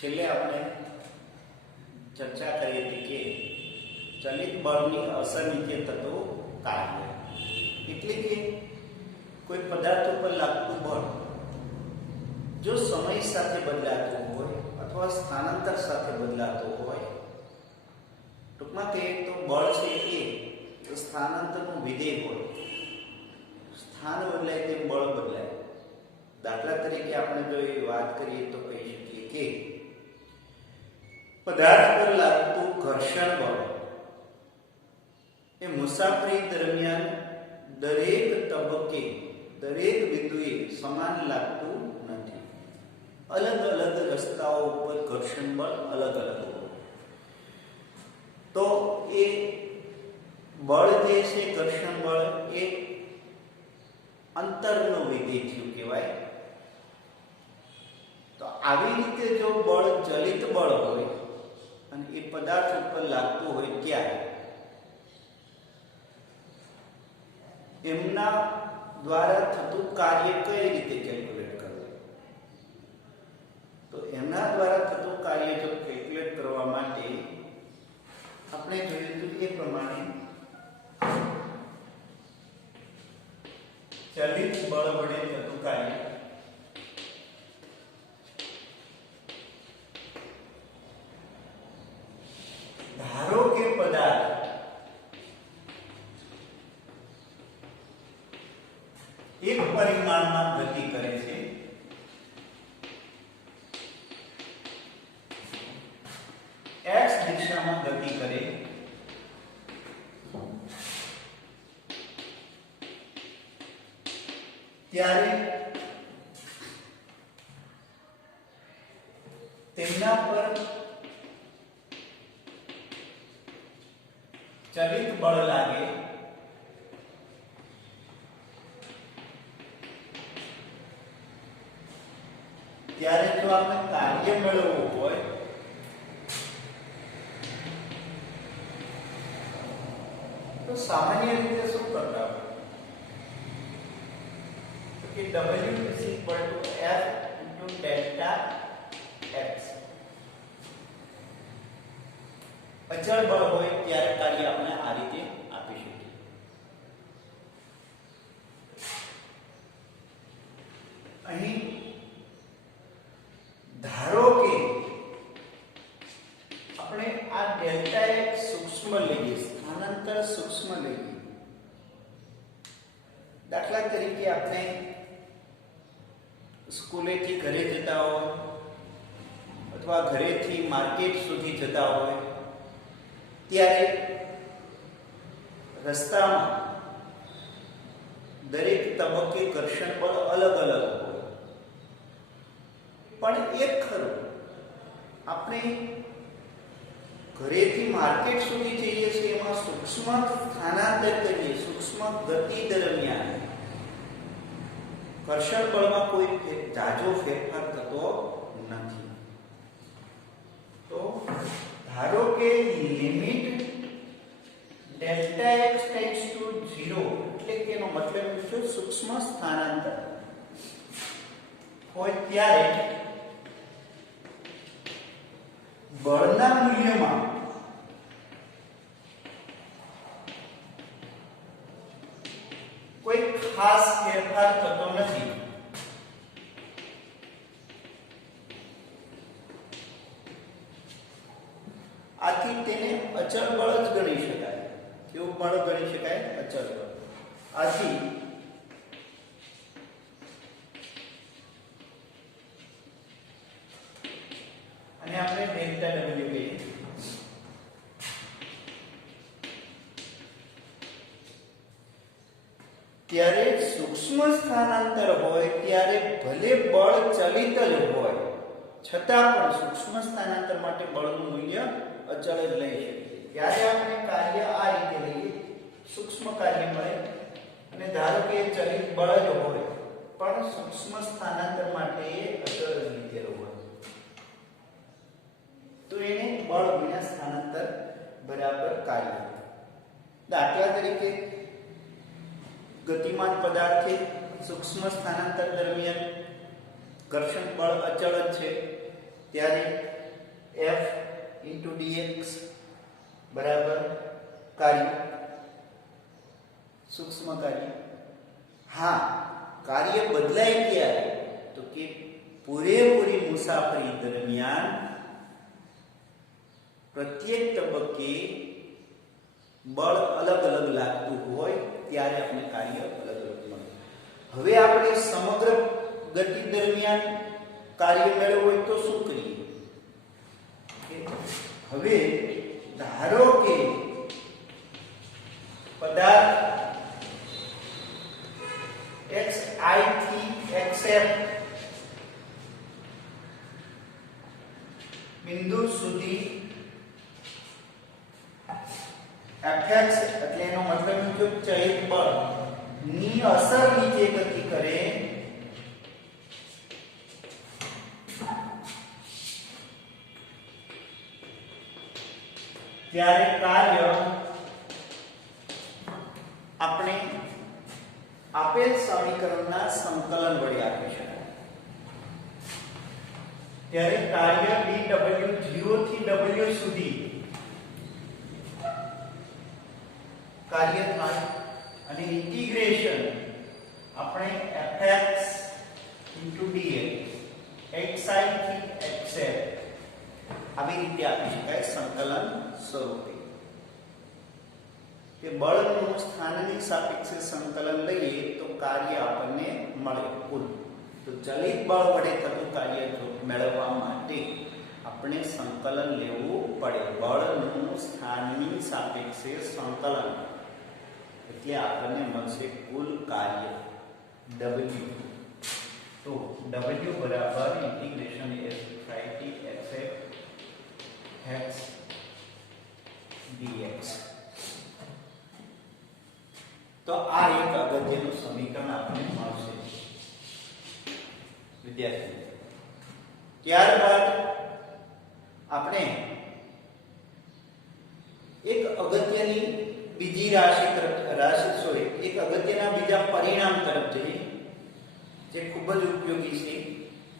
છેલ્લે આપણે ચર્ચા કરી હતી કે ચલિત બળની અસર નીચે થતું કાર્ય એટલે કે કોઈ પદાર્થ ઉપર લાગતું બળ જો સમય સાથે બદલાતું હોય અથવા સ્થાનાંતર સાથે બદલાતું હોય, ટૂંકમાં તે તો બળ છે એ સ્થાનાંતરનું વિધેય હોય. સ્થાન બદલાય તે બળ બદલાય. દાખલા તરીકે આપણે જો એ વાત કરીએ તો કહી શકીએ કે પદાર્થ પર લાગતું ઘર્ષણ બળ એ મુસાફરી દરમિયાન દરેક તબક્કે દરેક બિંદુએ સમાન લાગતું નથી. અલગ અલગ રસ્તાઓ ઉપર ઘર્ષણ બળ અલગ અલગ હોય. તો એ બળ જે છે ઘર્ષણ બળ એ અંતરનો વિધેય થયું કહેવાય. તો આવી રીતે જો બળ ચલિત બળ હોય અને એ પદાર્થ ઉપર લાગતું હોય ત્યારે એમના દ્વારા થતું કાર્ય કઈ રીતે કેલ્ક્યુલેટ કરવું? તો એમના દ્વારા થતું કાર્ય જો કેલ્ક્યુલેટ કરવા માટે આપણે જોયું હતું એ પ્રમાણે ચલિત બળ વડે થતું કાર્ય ધારો કે પદાર્થ એક પરિમાણમાં ગતિ કરે છે, x દિશામાં ગતિ કરે ત્યારે તેમના પર ચલિત બળ લાગે ત્યારે જો આપણે કાર્ય મેળવવું હોય તો સામાન્ય રીતે શું કરતા હોય કે W is equal to F into delta x. અચળ બળ હોય ત્યારે કાર્ય આપણે આ રીતે આપી શકીએ. અહીં ધારો કે આપણે આ ડેલ્ટા x સૂક્ષ્મ લઈએ, સ્થાનાંતર સૂક્ષ્મ લઈએ. દાખલા તરીકે આપણે સ્કૂલેથી ઘરે જતા હોય અથવા ઘરેથી માર્કેટ સુધી જતા હોય ત્યારે રસ્તામાં દરેક તબક્કે ઘર્ષણ બળ અલગ અલગ હોય. પણ એક ખરું, આપણે ઘરેથી માર્કેટ સુધી જઈએ છીએ એમાં સૂક્ષ્મ સ્થાનાંતર કરીએ, સૂક્ષ્મ ગતિ દરમિયાન ઘર્ષણ બળમાં કોઈ જાજો ફેરફાર થતો નથી. તો ધારો કે limit delta x tends to 0 એટલે કે એનો મતલબ છે સૂક્ષ્મ સ્થાનાંતર હોય ત્યારે બળના મૂલ્યમાં કોઈ ખાસ ફેરફાર થતો નથી. આથી તેને અચળ બળ જ ગણી શકાય. કેવું બળ ગણી શકાય? અચળ બળ. આથી અને આપણે ડેલ્ટા W કહીએ. ત્યારે સૂક્ષ્મ સ્થાનાંતર હોય ત્યારે ભલે બળ ચલિત જ હોય છતાં પણ સૂક્ષ્મ સ્થાનાંતર માટે બળનું મૂલ્ય અચળ જ લઈ શકીએ. ત્યારે આપણે કાર્ય આ રીતે લઈએ, સૂક્ષ્મ કાર્ય મળે અને ધારો કે ચલિત બળ જ હોય પણ સૂક્ષ્મ સ્થાનાંતર માટે એ અચળ જ લીધેલું હોય તો એને બળ વિના સ્થાનાંતર બરાબર કાર્ય. દાખલા તરીકે ગતિમાન પદાર્થે સૂક્ષ્મ સ્થાનાંતર દરમિયાન ઘર્ષણ બળ અચળ જ છે ત્યારે f into dx બરાબર કાર્ય, સૂક્ષ્મ કાર્ય. હા, કાર્ય બદલાય ક્યારે? તો કે પૂરેપૂરી મુસાફરી દરમિયાન પ્રત્યેક તબક્કે બળ અલગ અલગ લાગતું હોય ત્યારે આપણે કાર્ય અલગ અલગ મળે. હવે આપણે સમગ્ર ગતિ દરમિયાન કાર્ય મેળવવું હોય તો શું કરીએ? હવે ધારો કે પદાર્થ xi થી xf બિંદુ સુધી fx એટલે એનો મતલબ કે ચલિત બળ ની અસર નીચે ગતિ કરે ત્યારે કાર્ય આપણે આપેલ સમીકરણના સંકલન વડે આપી શકાય. ત્યારે કાર્ય dw 0 થી w સુધી કાર્ય થાય અને ઇન્ટિગ્રેશન આપણે fx dx xi થી xf આવી રીતે આપી શકાય સંકલન સ્વરૂપે. કે બળનું સ્થાનની સાપેક્ષે સંકલન લઈએ તો કાર્ય આપણને મળે કુલ. તો ચલિત બળ વડે થતું કાર્ય મેળવવા માટે આપણે સંકલન લેવું પડે. બળનું સ્થાનની સાપેક્ષે સંકલન એટલે આપણને મળશે કુલ કાર્ય W. તો W બરાબર ઇન્ટિગ્રેશન s5 થી xf x dx. તો આ એક અગત્યનું સમીકરણ આપણને મળશે વિદ્યાર્થી. ત્યારબાદ આપણે એક અગત્યની બીજી એક અગત્યના બીજા પરિણામ તરફ જઈએ જે ખૂબ જ ઉપયોગી છે.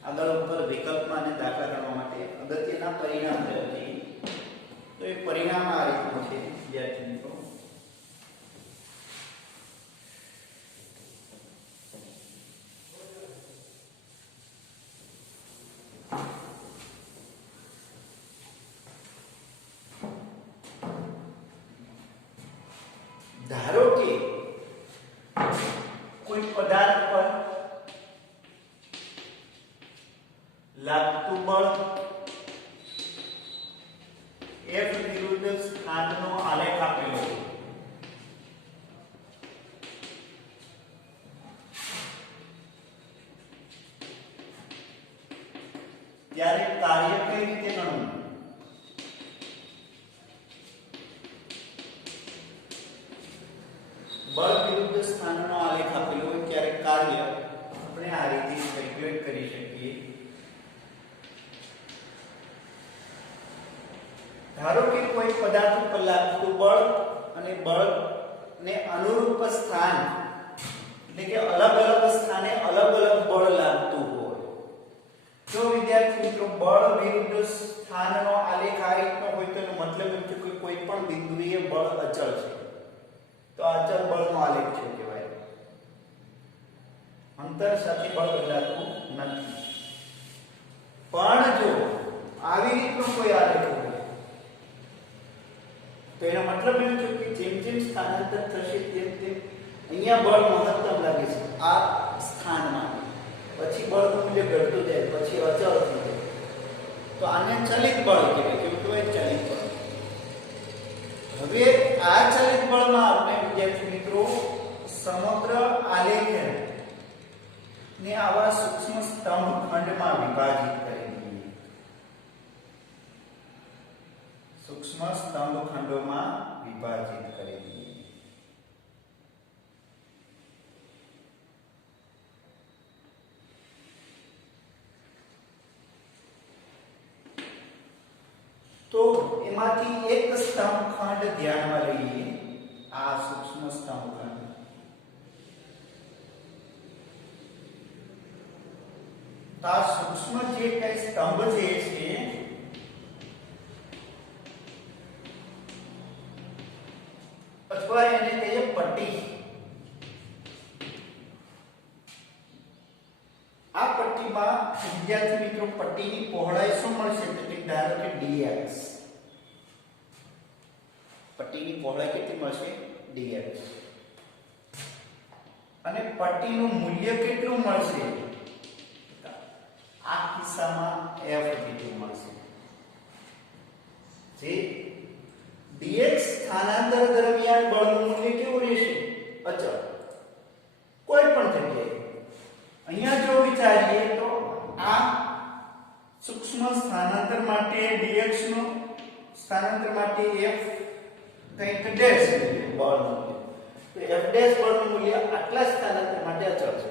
આગળ ઉપર વિકલ્પમાં અને દાખલા ગણવા માટે અગત્યના પરિણામ તરફ જઈએ તો એ પરિણામ આ રીતનું છે વિદ્યાર્થી મિત્રો. ધારો કે કોઈ પદાર્થ પર લાગતું બળ F વિરુદ્ધ સ્થાનનો આલેખ આપેલો છે. ત્યારે કાર્ય કઈ રીતે ગણવું? બળ વિરુદ્ધ સ્થાનનો આલેખ આપેલો હોય ત્યારે કાર્ય આપણે આ રીતે કેલ્ક્યુલેટ કરી શકીએ. ધારો કે કોઈ પદાર્થ ઉપર લાગતું બળ અને બળને અનુરૂપ સ્થાન એટલે કે અલગ અલગ સ્થાને અલગ અલગ બળ લાગતું હોય તો વિદ્યાર્થી મિત્રો બળ વિરુદ્ધ સ્થાનનો આલેખ આ રીતનો હોય તો એનો મતલબ એમ છે કે કોઈ પણ બિંદુએ બળ અચળ છે તો અચળ બળનો આલેખ છે કહેવાય. અંતર સાથે બળ બદલાતું નથી. પણ જો આવી રીતનો કોઈ આલેખ હોય તો એનો મતલબ એમ છે કે જેમ જેમ સ્થાનાંતર થશે તેમ તેમ અહીંયા બળ મહત્તમ લાગે છે આ સ્થાનમાં, પછી બળનું મૂલ્ય ઘટતું જાય, પછી અચળ થઈ જાય. તો આને ચલિત બળ કહેવાય. કેવું કહેવાય? ચલિત બળ. હવે આ ચલિત બળમાં આપણે વિદ્યાર્થી મિત્રો સમગ્ર આલેખ ને આવા સૂક્ષ્મ સ્તંભ ખંડમાં વિભાજિત કરી દઈએ. સૂક્ષ્મ સ્તંભ ખંડોમાં વિભાજિત કરી દઈએ. તો એમાંથી એક સ્તંભ ખંડ ધ્યાનમાં લઈએ. આ સૂક્ષ્મ સ્તંભ ખંડ તો આ સૂક્ષ્મ જે કઈ સ્તંભ જે છે અથવા એને કહીએ પટ્ટી, આ પટ્ટીમાં વિદ્યાર્થી મિત્રો પટ્ટીની પહોળાઈ શું મળશે તો કે ધારો કે dx, પટ્ટીની પહોળાઈ કેટલી મળશે dx, અને પટ્ટીનું મૂલ્ય કેટલું મળશે આ કિસ્સામાં f જેટલું મળશે, જે dx સ્થાનાંતર દરમિયાન બળનું મૂલ્ય કેવું રહેશે અચળ, કોઈ પણ જગ્યાએ. અહીંયા જો વિચારીએ તો આ સૂક્ષ્મ સ્થાનાંતર માટે dx નું સ્થાનાંતર માટે f કંઈક ડેશ બળનું મૂલ્ય, તો f ડેશ બળનું મૂલ્ય આટલા સ્થાનાંતર માટે અચળ છે.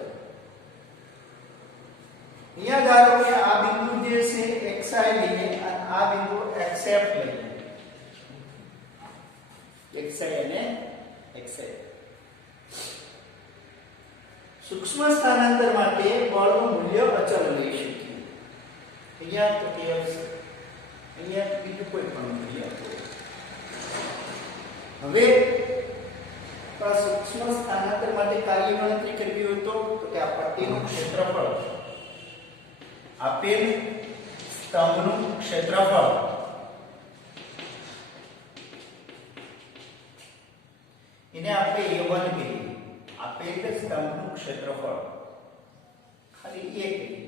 અહીંયા ધારો કે આ બિંદુ જે છે xi લઈએ અને આ બિંદુ xf લઈએ, xi અને xi. સૂક્ષ્મ સ્થાનાંતર માટે બળનું મૂલ્ય અચળ લઈ શકીએ. અહીંયા તો કે અહીંયા બીજું કોઈ પણ મૂલ્ય. હવે આ સૂક્ષ્મ સ્થાનાંતર માટે કાર્ય ગણતરી કરવી હોય તો કે આ પટ્ટીનું ક્ષેત્રફળ, આપેલ સ્તંભનું ક્ષેત્રફળ એને આપણે a1 કહીએ, આપેલ સ્તંભનું ક્ષેત્રફળ ખાલી a કહીએ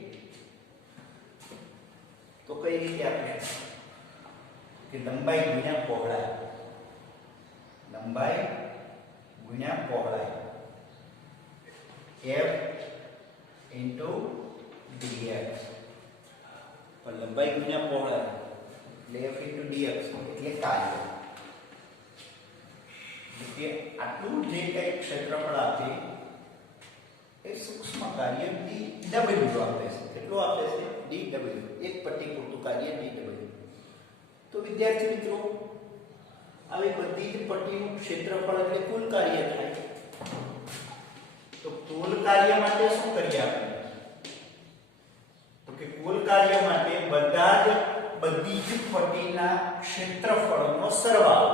તો કઈ રીતે આપણે કે લંબાઈ ગુણ્યા પહોળાઈ, લંબાઈ ગુણ્યા પહોળાઈ f dx, પણ લંબાઈ ગુણ્યા પહોળાઈ એટલે f dx એટલે કાર્ય, કે આટલું જે કઈ ક્ષેત્રફળ આપે એ સૂક્ષ્મ કાર્ય dw આપે છે. કેટલું આપે છે dw, એક પટ્ટી પૂરતું કાર્ય dw. તો વિદ્યાર્થી મિત્રો આવી બધી જ પટ્ટીનું ક્ષેત્રફળ એટલે કુલ કાર્ય થાય. તો કુલ કાર્ય માટે શું કરીએ આપણે તો કે કુલ કાર્ય માટે બધી જ પટ્ટીના ક્ષેત્રફળનો સરવાળો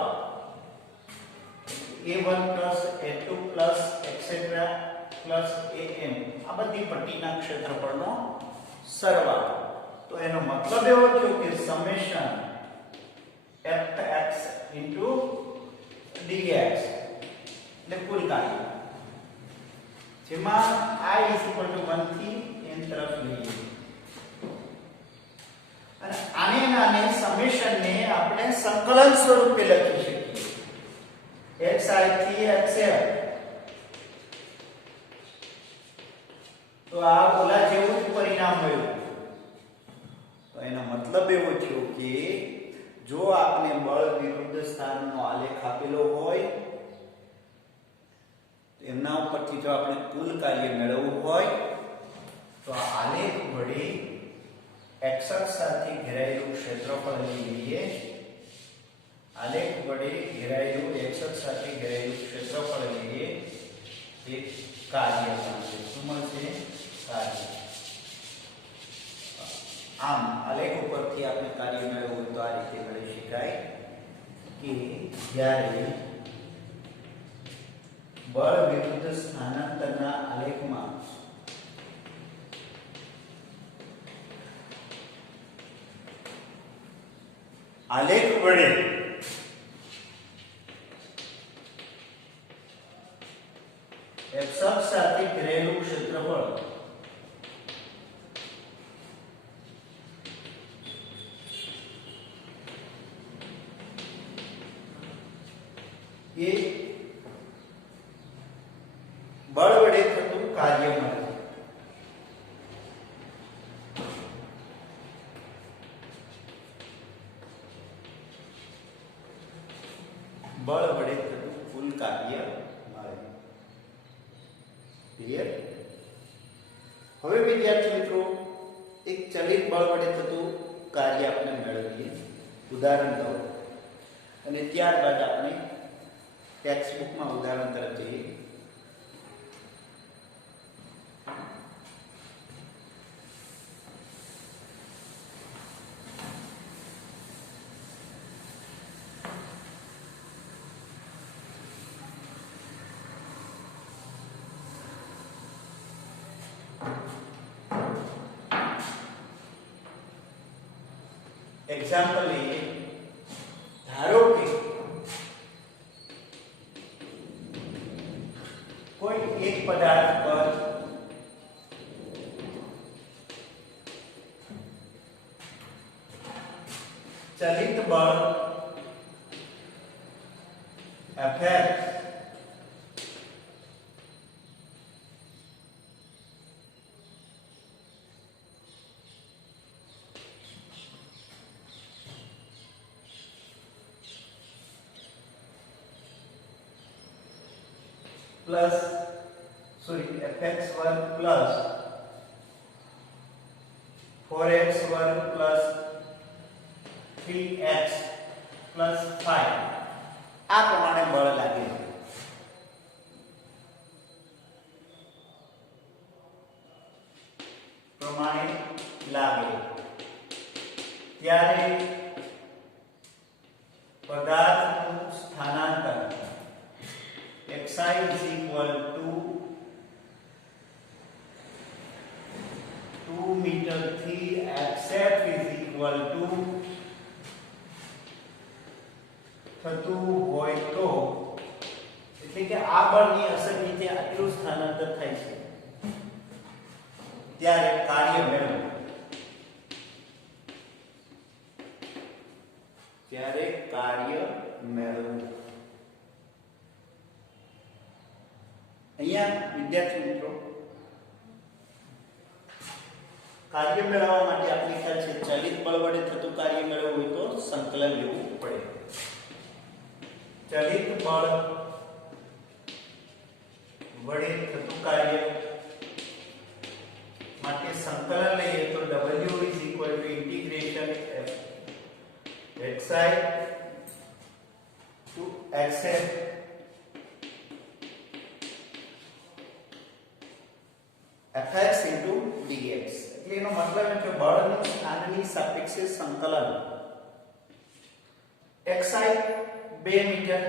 a1 a2 etc am, આ બધી પટ્ટીના ક્ષેત્રફળનો સરવાળો. તો એનો મતલબ એવો થયો કે સમેશન fx dx એટલે કુલ કાર્ય, જેમાં I 1 થી n તરફ લઈએ અને આને સમેશન ને આપણે સંકલન સ્વરૂપે લખી શકીએ xi થી xf. તો આ ઓલા જેવું જ પરિણામ મળ્યું. તો એનો મતલબ એવો થયો કે જો આપને બળ વિરુદ્ધ સ્થાનનો આલેખ આપેલો હોય એમના ઉપરથી જો આપણે કુલ કાર્ય મેળવવું હોય તો આ આલેખ વડે x સાથે ઘેરાયેલું ક્ષેત્રફળ લઈએ, આલેખ વડે ઘેરાયેલું x સાથે ઘેરાયેલું ક્ષેત્રફળ લઈએ, તે કાર્ય મળશે. શું મળશે? કાર્ય. આમ આલેખ ઉપરથી આપણે કાર્ય મેળવવું તો આ રીતે મેળવી શકાય કે જ્યારે બળ વિરુદ્ધ સ્થાનાંતરના આલેખમાં આલેખ વડે x સાથે ઘેરાયેલું ક્ષેત્રફળ એ બળ વડે થતું કાર્ય મળે. બળ વડે થતું કુલ કાર્ય મળે. ક્લિયર? હવે વિદ્યાર્થી મિત્રો એક ચલિત બળ વડે થતું કાર્ય આપણે મેળવીએ ઉદાહરણ દો અને ત્યારબાદ આપણે ટેક્સ્ટ બુકમાં ઉદાહરણ તરફ જઈએ. એક્ઝામ્પલ લઈએ. ધારો કે કોઈ એક પદાર્થ પર ચલિત બળ Fx प्लस fx वर्ग प्लस 4x वर्ग प्लस 3x प्लस 5 આ પ્રમાણે બળ લાગે છે. ત્યારે પદાર્થનું સ્થાનાંતર xi is equal to 2 metre થી xf is equal to થતું હોય તો એટલે કે આ બળની અસર નીચે આટલું સ્થાનાંતર થાય છે ત્યારે કાર્ય મેળવો. અહીંયા વિદ્યાર્થી મિત્રો કાર્ય મેળવવા માટે આપણે ખ્યાલ છે ચલિત બળ વડે થતું કાર્ય મેળવવું હોય તો સંકલન લેવું પડે. ચલિત બળ વડે થતું કાર્ય માટે સંકલન લઈએ તો w is equal to integration xi to xf fx into dx. એટલે એનો મતલબ છે કે બળનું સ્થાનની સાપેક્ષે સંકલન xi 2 મીટર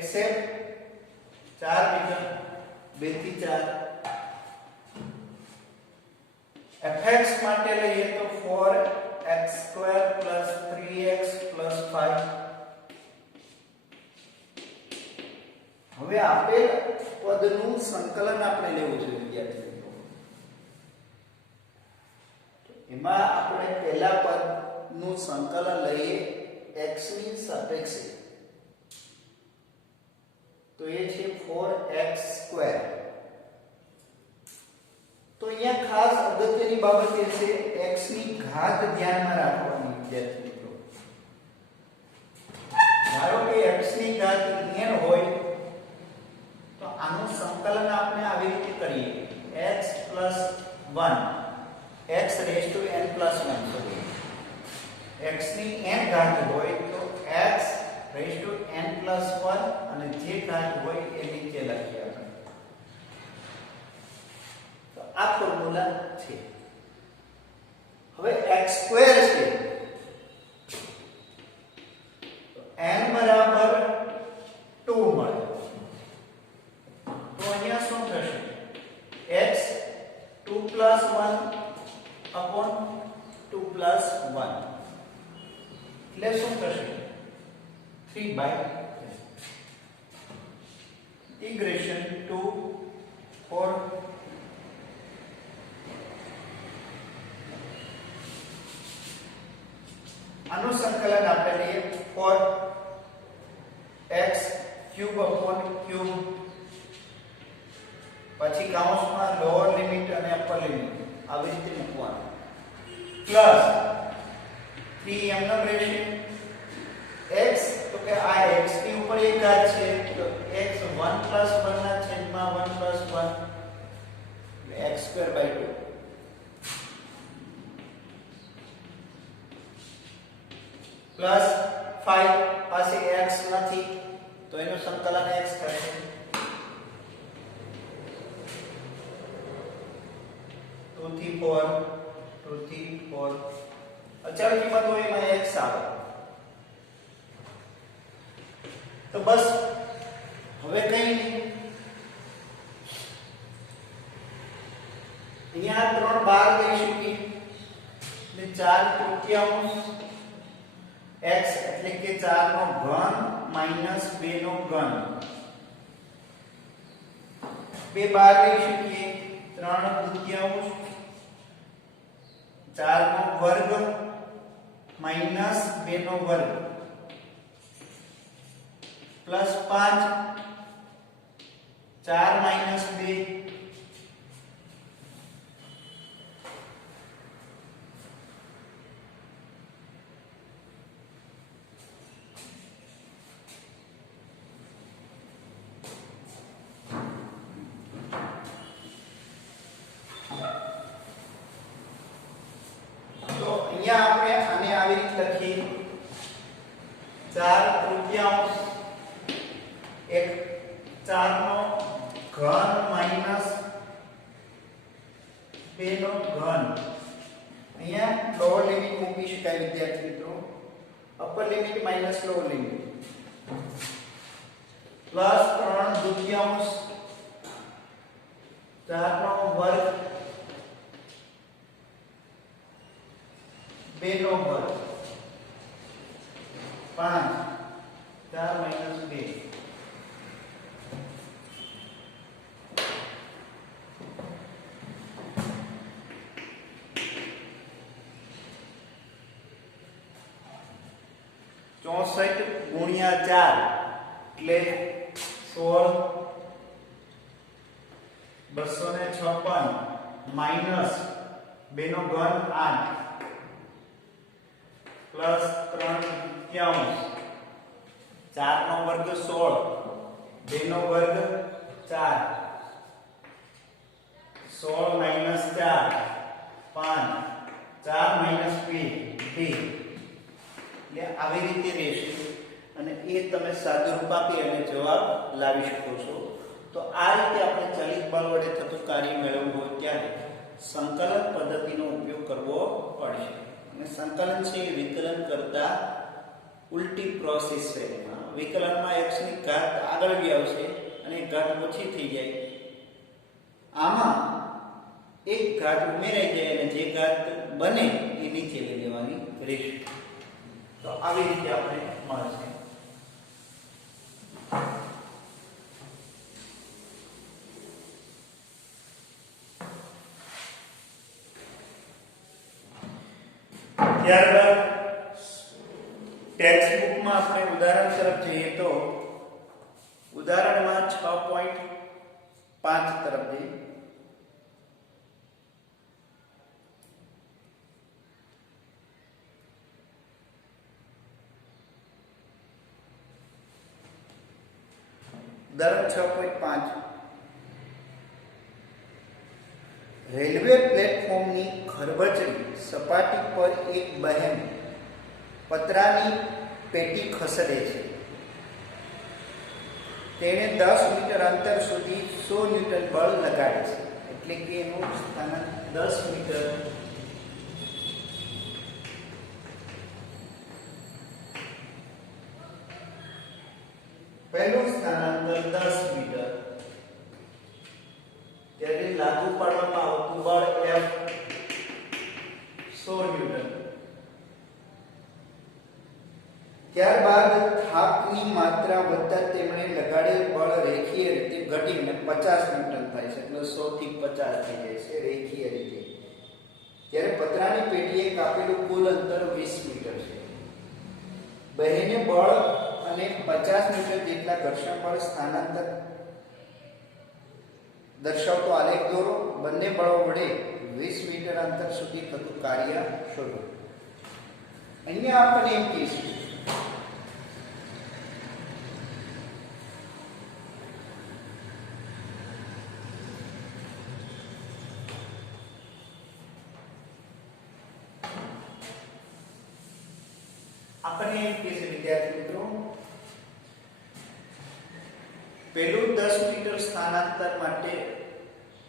xf 4 મીટર 2 થી 4 fx માટે લઈએ તો 4x² + 3x + 5. હવે આપેલ પદનું સંકલન આપણે લેવું છે વિદ્યાર્થી મિત્રો. એમાં આપણે પહેલા પદનું સંકલન લઈએ x ની સાપેક્ષે તો એ છે 4x². તો અહીંયા ખાસ અગત્યની બાબત એ છે x ની ઘાત ધ્યાનમાં રાખવાની વિદ્યાર્થી મિત્રો. ધારો કે x ની ઘાત n હોય તો આનું સંકલન આપણે આવી રીતે કરીએ x + 1 x raised to n + 1. x ની n ઘાત હોય તો x raised to n + 1 અને જે ઘાત હોય એ નીચે લખીએ આપણે. તો આ ફોર્મ્યુલા છે. હવે x² છે તો n બરાબર 2 મળે. તો અહીંયા શું થશે x 2 + 1 upon 2 + 1 એટલે શું થશે 3/3 integration to 4 આનું સંકલન આપણે લઈએ 4x³ upon cube પછી કૌંસમાં લોઅર લિમિટ અને અપર લિમિટ આવી રીતે મૂકવાનું પ્લસ 3 એમનો રહેશે x તો કે આ x ની ઉપર એક ઘાત છે તો x 1 + 1 ના છેદમાં 1 + 1 x²/2 પ્લસ 5 પાસે x નથી તો એનું સંકલન x થશે 2 થી 4 2 થી 4 અચળ કિંમત હોય એમાં x આવે. તો બસ હવે કઈ નહીં અહીંયા 3 બાર લઈ શકીએ ને 4/3 x એટલે કે 4 નો ઘન માઈનસ 2 નો ઘન 2 બહાર લઈ શકીએ 3/2 4 નો વર્ગ માઈનસ 2 નો વર્ગ પ્લસ 5 4 માઈનસ 2 આપણે આને આવી રીતે લખીએ 4/3 એક 4 નો ઘન માઈનસ 2 નો ઘન અહીંયા લોઅર લિમિટ મૂકી શકાય વિદ્યાર્થી મિત્રો upper limit minus lower limit plus 3/2 4 નો વર્ગ 2 નો વર્ગ 5 4 માઈનસ 2 64 ગુણ્યા 4 એટલે 16 256 માઈનસ 2 નો ઘન 8 प्लस 3/3 4 નો વર્ગ 16 2 નો વર્ગ 4 16 માઈનસ 4 5 4 માઈનસ 2 એટલે આવી રીતે રહેશે અને એ તમે સાદુરૂપ આપી અને જવાબ લાવી શકો છો તો આ રીતે આપણે ચલિત બળ વડે થતું કાર્ય મેળવવું હોય ત્યારે સંકલન પદ્ધતિનો ઉપયોગ કરવો પડશે અને સંકલન છે એ વિકલન કરતા ઉલટી પ્રોસેસ છે વિકલનમાં x ની ઘાત આગળ બી આવશે અને ઘાત ઓછી થઈ જાય આમાં એક ઘાત ઉમેરાઈ જાય અને જે ઘાત બને એ નીચે લઈ લેવાની રહેશે તો આવી રીતે આપણે મળશે ત્યારબાદ ટેક્સ્ટ બુકમાં આપણે ઉદાહરણ તરફ જઈએ તો ઉદાહરણમાં 6.5 તરફ જઈએ ઉદાહરણ 6.5 રેલવે પ્લેટફોર્મની ખરબચડી સપાટી પર એક બહેન પતરાની પેટી ખસેડે છે તેણે 10 મીટર અંતર સુધી 100 ન્યૂટન બળ લગાડે છે એટલે કે એનું સ્થાનાંતર 10 મીટર પહેલું સ્થાનાંતર 10 મીટર ત્યારે લાગુ પાડવામાં આવતું બળ F 100 ન્યૂટન ત્યારબાદ થાકની માત્રા વધતા તેમણે લગાડેલ બળ રેખીય રીતે ઘટીને 50 ન્યૂટન થાય છે એટલે 100 થી 50 થઈ જાય છે રેખીય રીતે ત્યારે પતરાની પેટીએ કાપેલું કુલ અંતર 20 મીટર છે બહેને બળ અને 50 મીટર જેટલા ઘર્ષણ બળ સ્થાનાંતર દર્શાવતો આલેખ દોરો બંને બળો વડે 20 મીટર અંતર સુધી થતું કાર્ય શોધો અહીંયા આપણે એમ કહીશું આપણે એમ કહીશું વિદ્યાર્થી મિત્રો પહેલું 10 મીટર સ્થાનાંતર માટે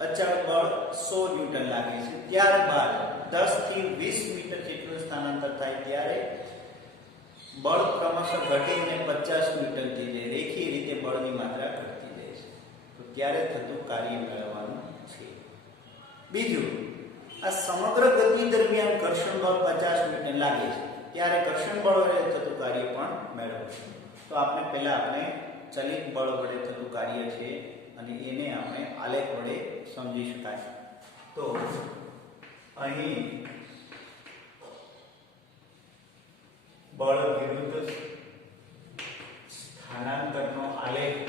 અચળ બળ 100 ન્યૂટન લાગે છે ત્યારબાદ 10 થી 20 મીટર જેટલું સ્થાનાંતર થાય ત્યારે બળ ક્રમશઃ ઘટીને 50 મીટર થઈ જાય રેખીય રીતે બળની માત્રા ઘટતી જાય છે તો ત્યારે થતું કાર્ય મેળવવાનું છે બીજું આ સમગ્ર ગતિ દરમિયાન ઘર્ષણ બળ 50 ન્યૂટન લાગે છે ત્યારે ઘર્ષણ બળ વડે થતું કાર્ય પણ મેળવશું. તો આપણે ચલિત બળ વડે થતું કાર્ય છે અને એને આપણે આલેખ વડે સમજી શકાય. તો અહીં બળ વિરુદ્ધ સ્થાનાંતરનો આલેખ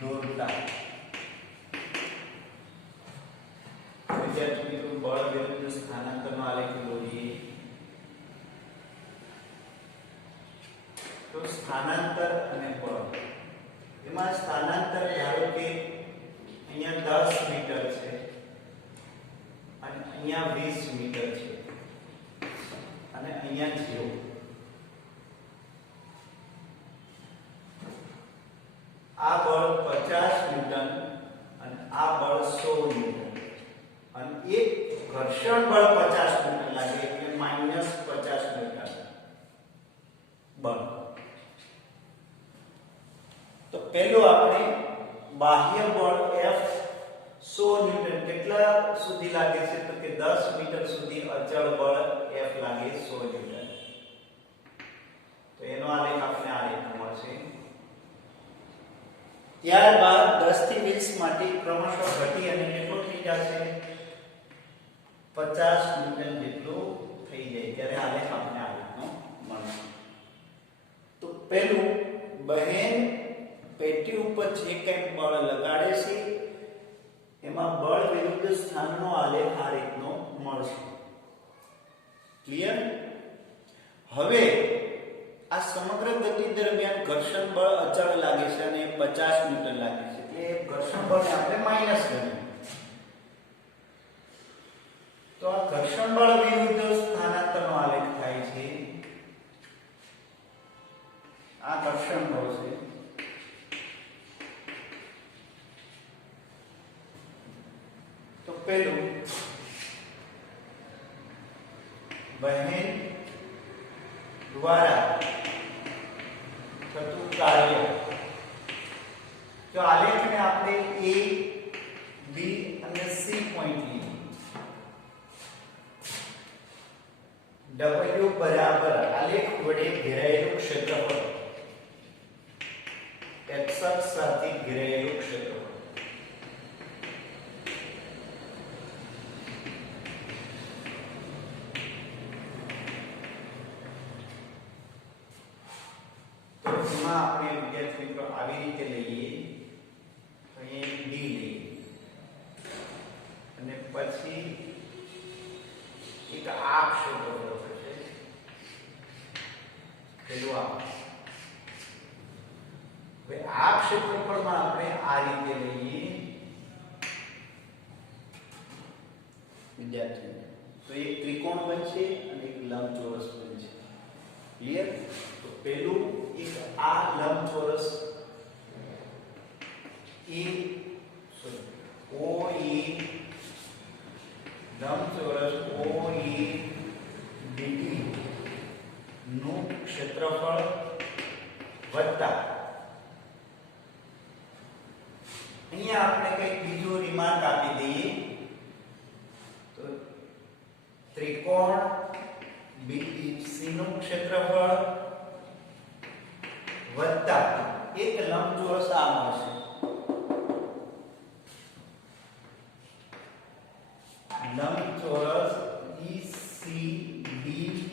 દોરતા વિદ્યાર્થી મિત્રો બળ વિરુદ્ધ સ્થાનાંતરનો આલેખ દોરીએ તો સ્થાનાંતર અને બળ એમાં સ્થાનાંતર ધારો કે અહીંયા 10 મીટર છે અને અહીંયા 20 મીટર છે અને અહીંયા 0. આ બળ 50 ન્યૂટન અને આ બળ 100 ન્યૂટન અને એક ઘર્ષણ બળ 50 ન્યૂટન લાગે એટલે -50 ન્યૂટન બળ. તો પહેલો આપણે બાહ્ય બળ F 100 ન્યૂટન કેટલા સુધી લાગે છે તો કે 10 મીટર સુધી અચળ બળ F લાગે 100 ન્યૂટન. તો એનો આલેખ આપણે આ રીતનો મળશે. ત્યારબાદ 10 થી 20 માટે ક્રમશઃ ઘટી અને કેટલો થઈ જશે 50 ન્યૂટન જેટલું થઈ જાય ત્યારે આલેખ આપણે આ રીતનો મળશે. તો પહેલું બહેન પેટી ઉપર જે કંઈ બળ લગાડે છે એમાં બળ વિરુદ્ધ સ્થાનનો આલેખ આ રીતનો મળશે. ક્લિયર? હવે આ સમગ્ર ગતિ દરમિયાન ઘર્ષણ બળ અચળ લાગે છે અને 50 ન્યૂટન લાગે છે એટલે ઘર્ષણ બળને આપણે માઈનસ કરીએ. તો આ ઘર્ષણ બળ વિરુદ્ધ સ્થાનાંતરનો આલેખ થાય છે. આ ઘર્ષણ બળ છે તો પહેલું બહેન દ્વારા થતું કાર્ય. તો આલેખને આપણે A, B અને C પોઈન્ટ લઈએ. W બરાબર આલેખ વડે ઘેરાયેલું ક્ષેત્રફળ x અક્ષ સાથે ઘેરાયેલું ક્ષેત્રફળ. આપણે વિદ્યાર્થી મિત્રો આવી રીતે લઈએ તો અહીં D લઈએ અને પછી એક આ ક્ષેત્રફળ થશે પેલું આ. હવે આ ક્ષેત્રફળમાં આપણે આ રીતે લઈએ વિદ્યાર્થી તો એક ત્રિકોણ બનશે અને એક લંબચોરસ બનશે. ક્લિયર? તો પેલું એક આ લંબચોરસ OE લંબચોરસ OEDT નું ક્ષેત્રફળ વત્તા અહીંયા આપણે કંઈક બીજું રિમાર્ક આપી દઈએ તો ત્રિકોણ BEC નું ક્ષેત્રફળ વત્તા એક લંબચોરસ આ મળશે. લંબચોરસ ECDF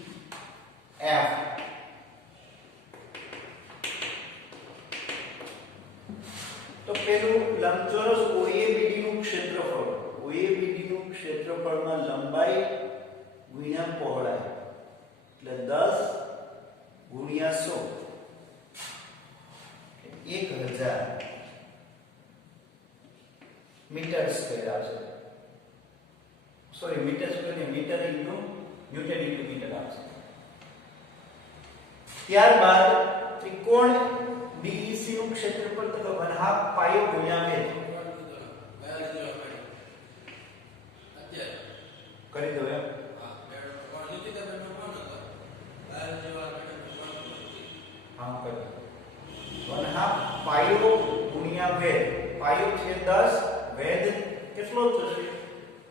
તો પેલું લંબચોરસ OABD નું ક્ષેત્રફળ. OABD નું ક્ષેત્રફળમાં લંબાઈ ગુણ્યા પહોળાઈ એટલે 10 ગુણ્યા 100 1000 મીટર સ્ક્વેર આવશે. સોરી મીટર સ્ક્વેર ને metre into newton into metre આવશે. ત્યારબાદ ત્રિકોણ BEC નું ક્ષેત્રફળ તો 1/2 પાયો ગુણ્યા વેધ કરી દો એમ. હા કરી 1/2 પાયો ગુણ્યા વેધ. પાયો છે 10 વેદ કેટલો થશે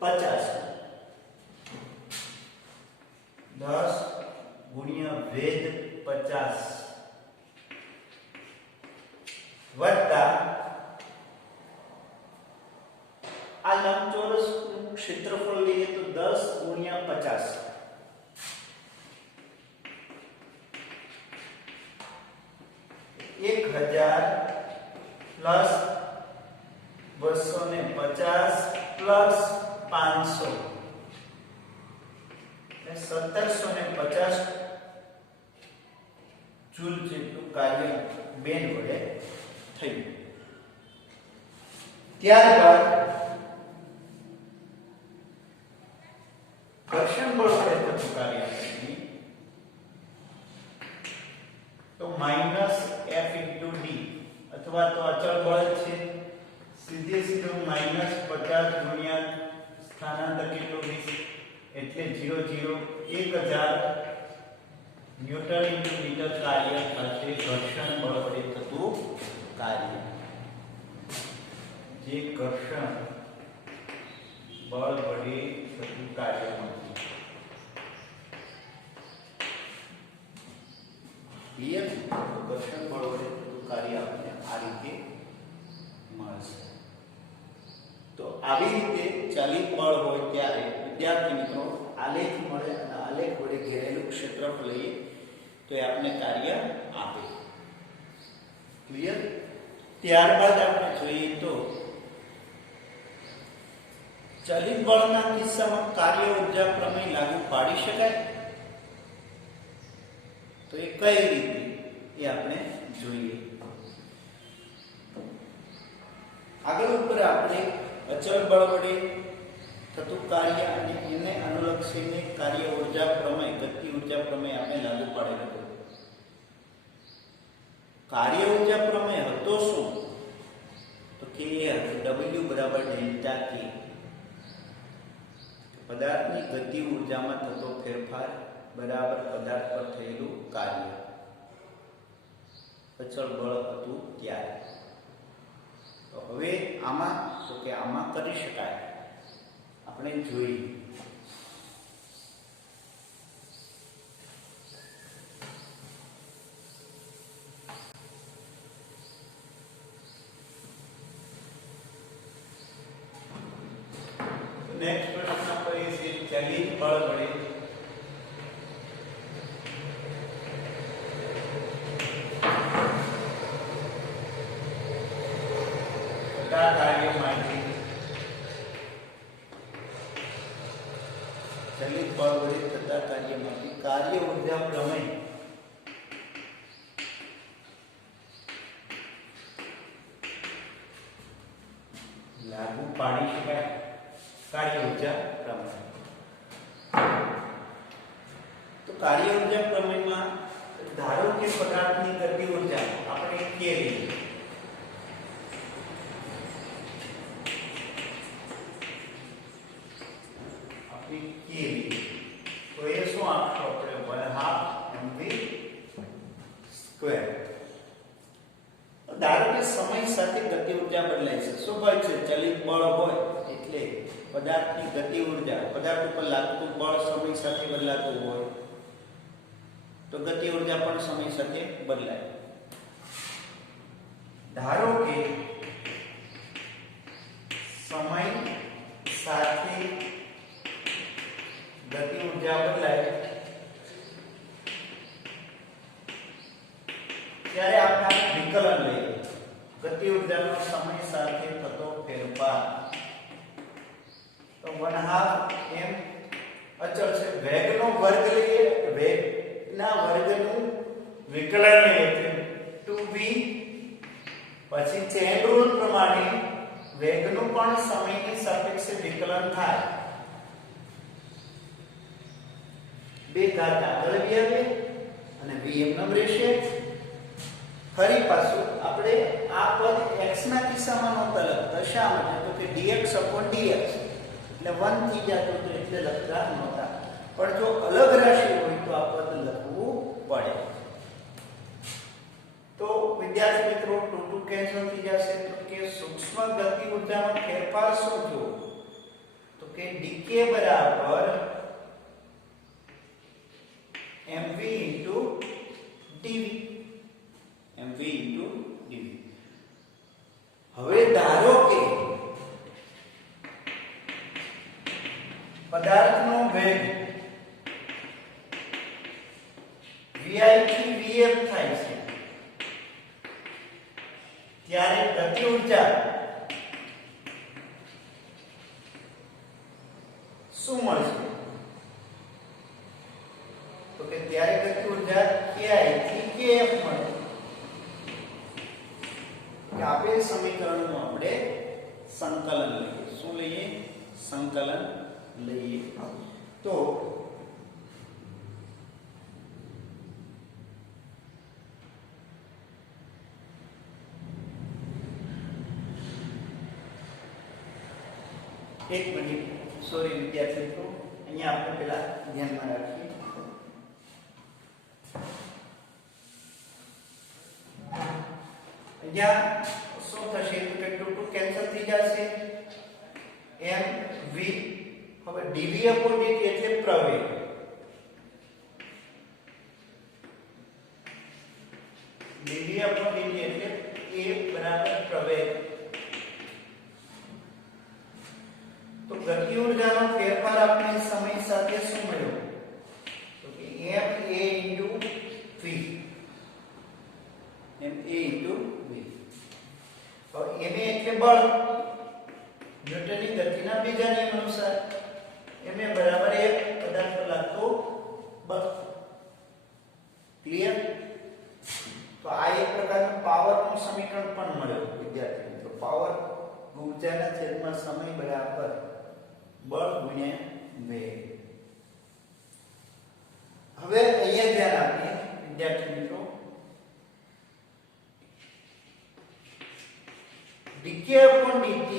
50 10 ગુણ્યા વેદ 50 વત્તા આ લંબચોરસ ક્ષેત્રફળ લઈએ તો 10 ગુણ્યા 50 1000 પ્લસ 250 પ્લસ 500 એટલે 1750 જૂલ જેટલું કાર્ય બેન વડે થયું. ત્યારબાદ ઘર્ષણ બળ વડે થતું કાર્ય તો -F * d અથવા તો અચળ બળ છે સીધે સીધું -50 ગુણ્યા સ્થાનાંતર કેટલું 20 એટલે 1000 ન્યૂટન * મીટર કાર્ય થશે ઘર્ષણ બળ વડે થતું કાર્ય. જે ઘર્ષણ બળ વડે થતું કાર્ય મળશે. ક્લિયર? ઘર્ષણ બળ વડે થતું કાર્ય આપણે આ રીતે મળશે. તો આવી રીતે ચલિત બળ હોય ત્યારે વિદ્યાર્થી મિત્રો આલેખ મળે અને આલેખ વડે ઘેરેલું ક્ષેત્રફળ લઈએ તો એ આપણે કાર્ય આપે. ક્લિયર? ત્યારબાદ આપણે જોઈએ તો ચલિત બળના કિસ્સામાં કાર્ય ઊર્જા પ્રમેય લાગુ પાડી શકાય તો એ કઈ રીતે એ આપણે જોઈએ. આગળ ઉપર આપણે અચળ બળ વડે થતું કાર્ય અને એને અનુલક્ષીને કાર્ય ઊર્જા પ્રમેય ગતિ ઊર્જા પ્રમેય આપણે લાગુ પાડેલો હતો. કાર્ય ઊર્જા પ્રમેય હતો શું તો કે W બરાબર ડેલ્ટા K. પદાર્થની ગતિ ઊર્જામાં થતો ફેરફાર બરાબર પદાર્થ પર થયેલું કાર્ય. અચળ બળ હતું ત્યારે. તો હવે આમાં તો કે આમાં કરી શકાય આપણે જોઈએ. નેક્સ્ટ પ્રશ્ન આપણે છે ચલિત બળ વડે થતા કાર્ય માટે ચલિત બળ વડે થતા કાર્ય માટે કાર્ય ઊર્જા પ્રમેય લાગુ પાડી શકાય. કાર્ય ઊર્જા પ્રમેય તો કાર્ય ઊર્જા પ્રમેયમાં ધારો કે પદાર્થની ગતિ ઊર્જા આપણે K લઈએ. તો એ શું આપશો આપણે 1/2 mv સ્ક્વેર. ધારો કે સમય સાથે ગતિ ઊર્જા બદલાય છે. સ્વાભાવિક છે ચલિત બળ હોય એટલે પદાર્થની ગતિ ઊર્જા પદાર્થ ઉપર લાગતું બળ સમય સાથે બદલાતું હોય તો ગતિ ઊર્જા પણ સમય સાથે બદલાય. ધારો કે સમય સાથે ગતિ ઊર્જા બદલાય ત્યારે આપણે વિકલન લઈએ. ગતિ ઊર્જાનો સમય સાથે થતો ફેરફાર તો 1/2 m અચળ છે. વેગનો વર્ગ લઈએ. વેગના વર્ગનું વિકલન લઈએ 2v. પછી ચેન રૂલ પ્રમાણે વેગનું પણ સમયની સાપેક્ષે વિકલન થાય. બે ઘાત આગળ આવે અને v એમનેમ રહેશે. ફરી પાછું આપણે આ પદ x ના કિસ્સામાં નહોતા લખતા. શા માટે તો કે dx/dx એટલે 1 થઈ જતું તો એટલે લખતા નહોતા. પણ જો અલગ રાશિ હોય તો આ પદ લખવું પડે. તો વિદ્યાર્થી મિત્રો 2 કેન્સલ થઈ જશે તો કે સૂક્ષ્મ ઉષ્મા ગતિ ઊર્જાનો ફેરફાર શું થયો તો કે ડીકે બરાબર mv dv mv dv હવે ધારો કે પદાર્થનો વેગ vi થી vf થાય છે ત્યારે ગતિ ઊર્જા શું મળશે તો કે ત્યારે ગતિ ઊર્જા ki થી kf મળે કે આપેલ સમીકરણનું આપણે સંકલન લઈએ શું લઈએ સંકલન લઈએ તો एक मिनिट सॉरी विद्यार्थी મિત્રો અહીંયા આપણે પહેલા ધ્યાનમાં રાખીએ અહીંયા શું થશે તો કે 2 2 કેન્સલ થઈ જશે m v હવે dv dt એટલે પ્રવેગ dv dt એટલે a બરાબર પ્રવેગ तो गति ऊर्जाનો ફેરફાર આપણે સમય સાથે શું મળ્યો તો કે ma v હવે ma એટલે બળ ન્યૂટનની ગતિના બીજા નિયમ અનુસાર ma બરાબર 1 પદાર્થ પર લાગતું બળ ક્લિયર તો આ એક પ્રકારનું પાવરનું સમીકરણ પણ મળ્યું વિદ્યાર્થી મિત્રો પાવર ઊર્જાના છેદમાં સમય બરાબર બળ ગુણ્યા વેગ હવે અહીંયા ધ્યાન આપીએ વિદ્યાર્થી મિત્રો dk dt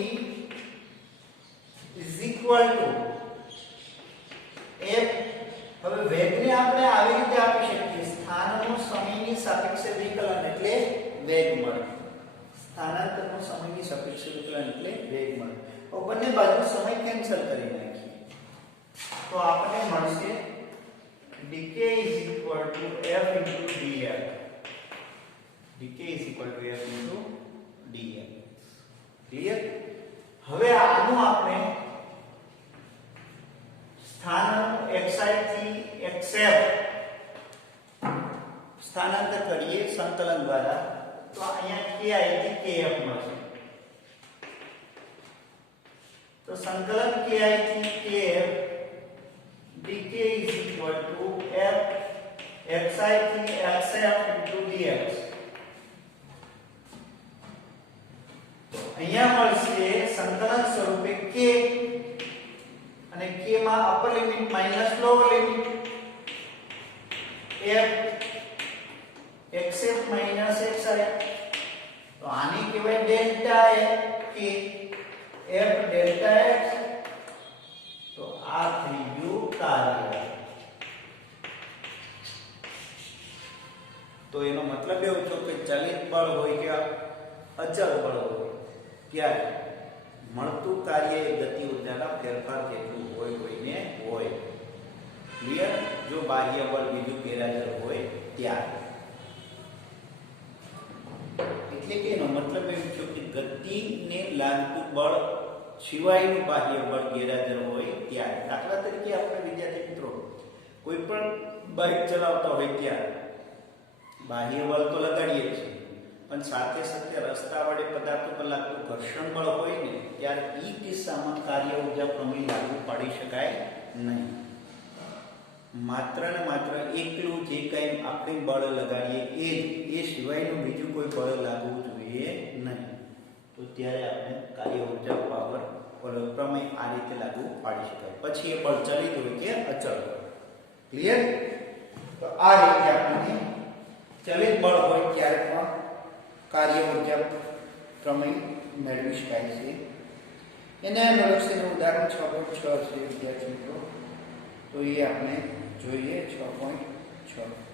is equal to f હવે વેગને આપણે આવી રીતે આપી શકીએ સ્થાનનું સમયની સાપેક્ષે વિકલન એટલે વેગ મળે સ્થાનાંતરનું સમયની સાપેક્ષે વિકલન એટલે વેગ મળે તો બંને બાજુ સમય કેન્સલ કરી નાખીએ તો આપણને મળશે dk f df dk f df clear હવે આનું આપણે સ્થાનનું xi થી xf સ્થાનાંતર કરીએ સંકલન દ્વારા તો અહીંયા ki થી kf મળશે तो संकलन ki થી kf dk f xi થી xf dx અહીંયા મળશે સંકલન સ્વરૂપે k અને k માં upper limit minus lower limit f xf xi તો આની કહેવાય delta k f delta x तो આ થઈ ગયું કાર્ય તો એનો મતલબ એવો છે કે ચલિત બળ હોય કે અચળ બળ હોય ત્યારે મળતું કાર્ય એ ગતિ ઊર્જાના ફેરફાર જેટલું હોય ક્લિયર જો બાહ્ય બળ બીજું ગેરહાજર હોય ત્યારે એટલે કે એનો મતલબ એમ છે કે ગતિને લાગતું બળ સિવાયનું બાહ્ય બળ ગેરહાજર હોય ત્યારે દાખલા તરીકે આપણે વિદ્યાર્થી મિત્રો કોઈ પણ બાઇક ચલાવતા હોય ત્યારે બાહ્ય બળ તો લગાડીએ છીએ પણ સાથે સાથે રસ્તા વડે પદાર્થો પર લાગતું ઘર્ષણ બળ હોય ને ત્યારે એ કિસ્સામાં કાર્ય ઊર્જા પ્રમેય લાગુ પાડી શકાય નહીં માત્ર ને માત્ર એકલું જે કંઈ આપણે બળ લગાડીએ એ સિવાયનું બીજું કોઈ બળ લાગવું જોઈએ નહીં તો ત્યારે આપણે કાર્ય ઊર્જા પાવર પ્રમેય આ રીતે લાગુ પાડી શકાય પછી એ બળ ચલિત હોય કે અચળ હોય ક્લિયર તો આ રીતે આપણે ચલિત બળ હોય ત્યારે પણ કાર્ય ઊર્જા પ્રમેય મેળવી શકાય છે એને અનુલક્ષીને ઉદાહરણ 6.6 છે વિદ્યાર્થી મિત્રો તો એ આપણે જોઈએ 6.6